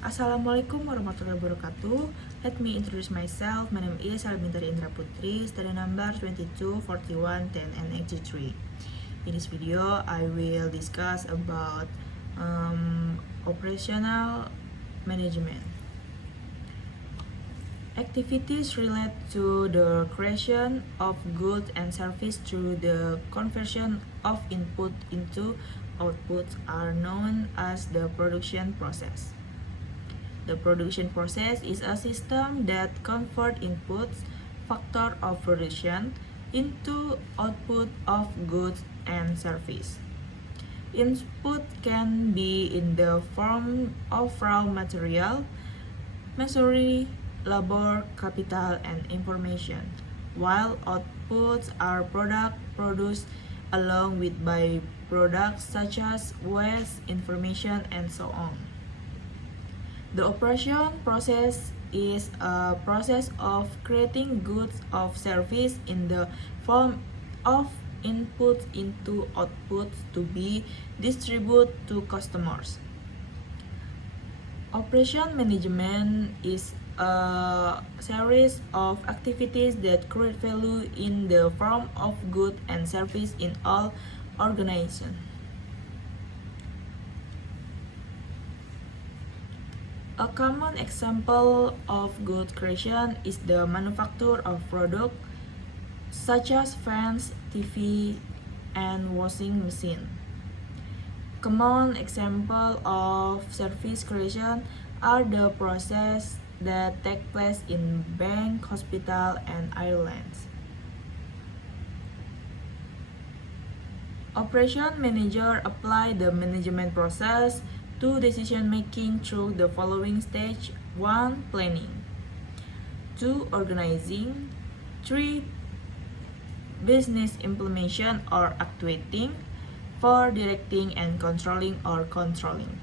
Assalamualaikum warahmatullahi wabarakatuh. Let me introduce myself. My name is Almintari Indra Putri, study number 22, 41, 10, and 83. In this video, I will discuss about operational management. Activities relate to the creation of goods and service through the conversion of input into outputs are known as the production process. The production process is a system that converts inputs, factor of production, into output of goods and service. Input can be in the form of raw material, machinery, labor, capital, and information, while outputs are products produced along with byproducts such as waste, information, and so on. The operation process is a process of creating goods or service in the form of inputs into outputs to be distributed to customers. Operation management is a series of activities that create value in the form of goods and service in all organizations. A common example of good creation is the manufacture of products such as fans, TV, and washing machine. Common example of service creation are the process that take place in bank, hospital, and airlines. Operation manager apply the management process to decision making through the following stage: 1. Planning, 2. Organizing, 3. Business implementation or actuating, 4. Directing and controlling or controlling.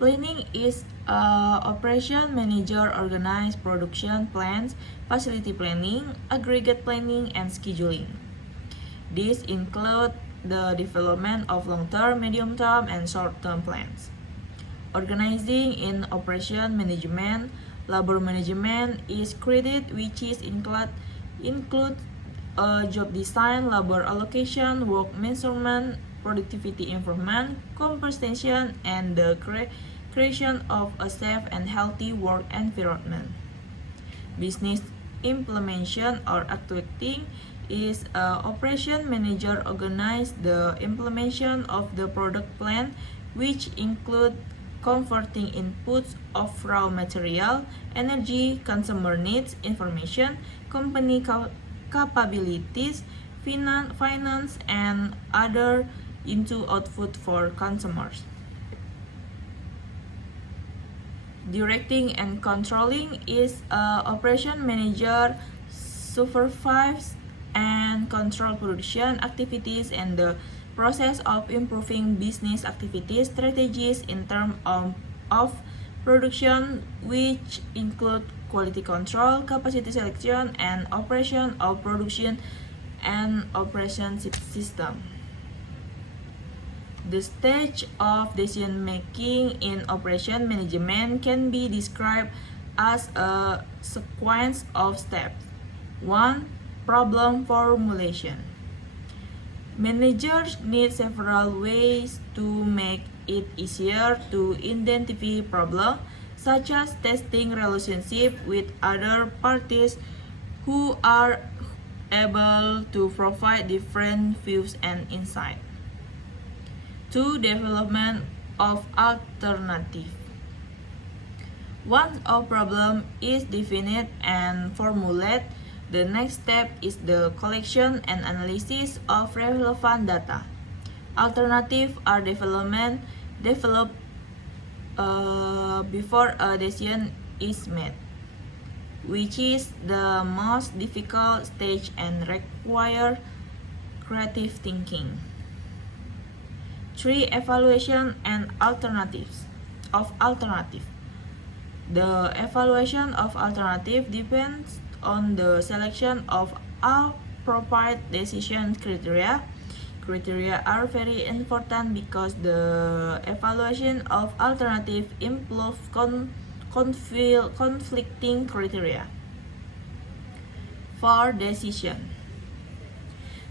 Planning is operation manager organize production plans, facility planning, aggregate planning, and scheduling. These include the development of long-term, medium-term, and short-term plans. Organizing in operation management, labor management is created, which is include job design, labor allocation, work measurement, productivity improvement, compensation, and the creation of a safe and healthy work environment. Business implementation or actuating is operation manager organize the implementation of the product plan, which include converting inputs of raw material, energy, consumer needs, information, company capabilities, finance, and other into output for consumers. Directing and controlling is operation manager supervise and control production activities and the process of improving business activities strategies in terms of production, which include quality control, capacity selection, and operation of production and operation system. The stage of decision making in operation management can be described as a sequence of steps. 1. Problem formulation. Managers need several ways to make it easier to identify problems, such as testing relationship with other parties who are able to provide different views and insight. 2. Development of alternative. Once a problem is defined and formulated, the next step is the collection and analysis of relevant data. Alternatives are developed before a decision is made, which is the most difficult stage and require creative thinking. 3. Evaluation and alternatives of alternative. The evaluation of alternative depends on the selection of appropriate decision criteria, Criteria are very important because the evaluation of alternative improve conflicting criteria. For decision,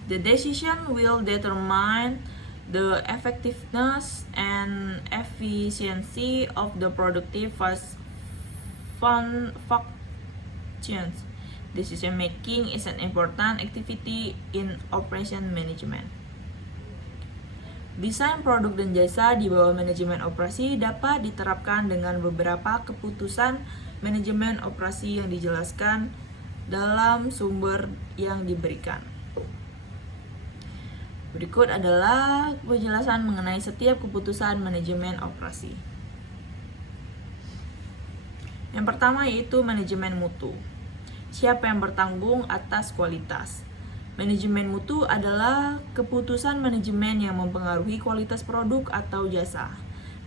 the decision will determine the effectiveness and efficiency of the productive functions. Decision making is an important activity in operation management. Desain produk dan jasa di bawah manajemen operasi dapat diterapkan dengan beberapa keputusan manajemen operasi yang dijelaskan dalam sumber yang diberikan. Berikut adalah penjelasan mengenai setiap keputusan manajemen operasi. Yang pertama yaitu manajemen mutu. Siapa yang bertanggung atas kualitas? Manajemen mutu adalah keputusan manajemen yang mempengaruhi kualitas produk atau jasa.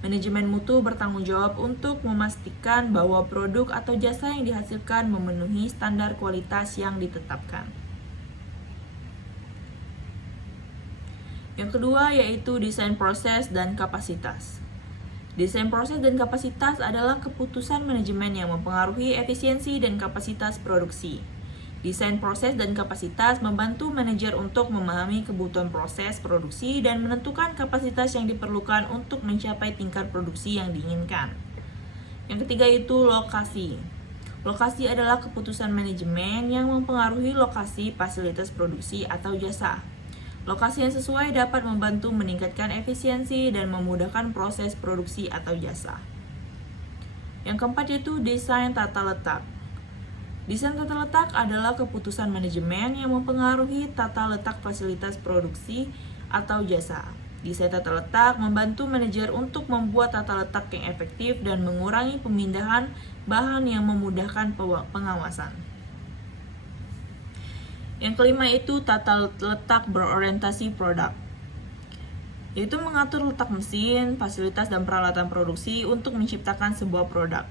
Manajemen mutu bertanggung jawab untuk memastikan bahwa produk atau jasa yang dihasilkan memenuhi standar kualitas yang ditetapkan. Yang kedua yaitu desain proses dan kapasitas. Desain proses dan kapasitas adalah keputusan manajemen yang mempengaruhi efisiensi dan kapasitas produksi. Desain proses dan kapasitas membantu manajer untuk memahami kebutuhan proses produksi dan menentukan kapasitas yang diperlukan untuk mencapai tingkat produksi yang diinginkan. Yang ketiga itu lokasi. Lokasi adalah keputusan manajemen yang mempengaruhi lokasi fasilitas produksi atau jasa. Lokasi yang sesuai dapat membantu meningkatkan efisiensi dan memudahkan proses produksi atau jasa. Yang keempat yaitu desain tata letak. Desain tata letak adalah keputusan manajemen yang mempengaruhi tata letak fasilitas produksi atau jasa. Desain tata letak membantu manajer untuk membuat tata letak yang efektif dan mengurangi pemindahan bahan yang memudahkan pengawasan. Yang kelima itu tata letak berorientasi produk, yaitu mengatur letak mesin, fasilitas, dan peralatan produksi untuk menciptakan sebuah produk.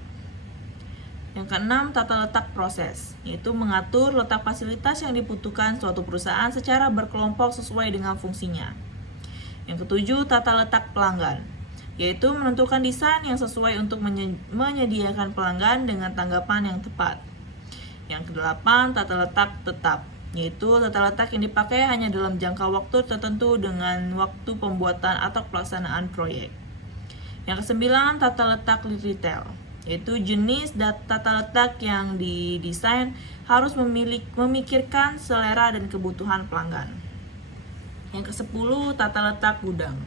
Yang keenam, tata letak proses, yaitu mengatur letak fasilitas yang dibutuhkan suatu perusahaan secara berkelompok sesuai dengan fungsinya. Yang ketujuh, tata letak pelanggan, yaitu menentukan desain yang sesuai untuk menyediakan pelanggan dengan tanggapan yang tepat. Yang kedelapan, tata letak tetap, yaitu tata letak yang dipakai hanya dalam jangka waktu tertentu dengan waktu pembuatan atau pelaksanaan proyek. Yang kesembilan, tata letak retail, yaitu jenis tata letak yang didesain harus memikirkan selera dan kebutuhan pelanggan. Yang ke-10, tata letak gudang,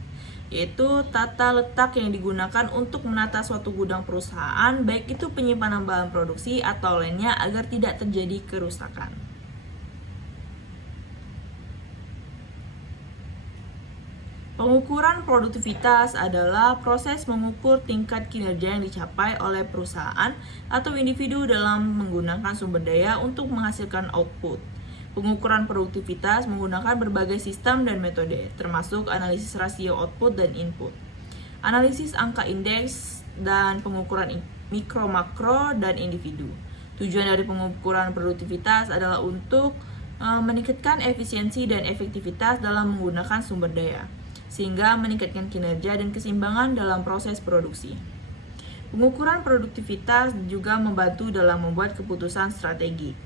yaitu tata letak yang digunakan untuk menata suatu gudang perusahaan, baik itu penyimpanan bahan produksi atau lainnya agar tidak terjadi kerusakan. Pengukuran produktivitas adalah proses mengukur tingkat kinerja yang dicapai oleh perusahaan atau individu dalam menggunakan sumber daya untuk menghasilkan output. Pengukuran produktivitas menggunakan berbagai sistem dan metode, termasuk analisis rasio output dan input, analisis angka indeks, dan pengukuran mikro, makro, dan individu. Tujuan dari pengukuran produktivitas adalah untuk meningkatkan efisiensi dan efektivitas dalam menggunakan sumber daya, sehingga meningkatkan kinerja dan keseimbangan dalam proses produksi. Pengukuran produktivitas juga membantu dalam membuat keputusan strategi,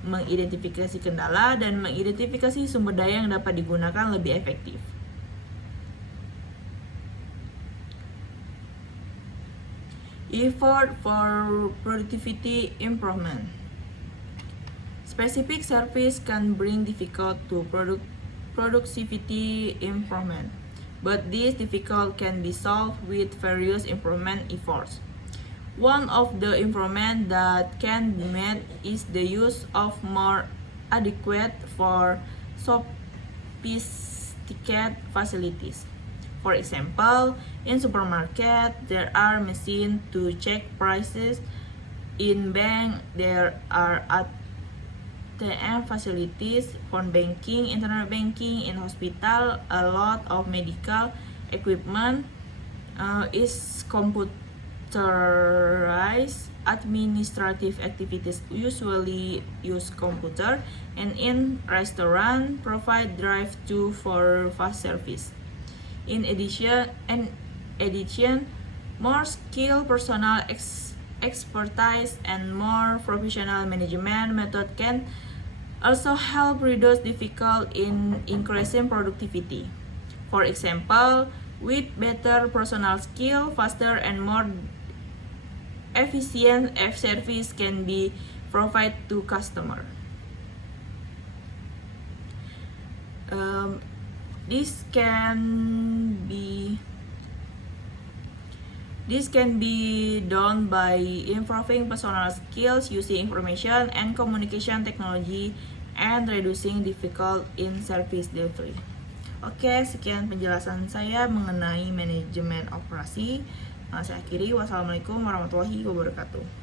mengidentifikasi kendala, dan mengidentifikasi sumber daya yang dapat digunakan lebih efektif. Effort for productivity improvement. Specific service can bring difficult to productivity improvement, but this difficult can be solved with various improvement efforts. One of the improvements that can be made is the use of more adequate for sophisticated facilities. For example, in supermarket there are machines to check prices. In bank there are ATM facilities, phone banking, internet banking. In hospital, a lot of medical equipment is computerized administrative activities usually use computer, and in restaurant provide drive-thru for fast service. In addition, more skilled personnel expertise and more professional management method can also help reduce difficulty in increasing productivity. For example, with better personal skill, faster and more efficient service can be provided to customer. This can be done by improving personal skills using information and communication technology and reducing difficulty in service delivery. Oke, sekian penjelasan saya mengenai manajemen operasi. Saya akhiri. Wassalamualaikum warahmatullahi wabarakatuh.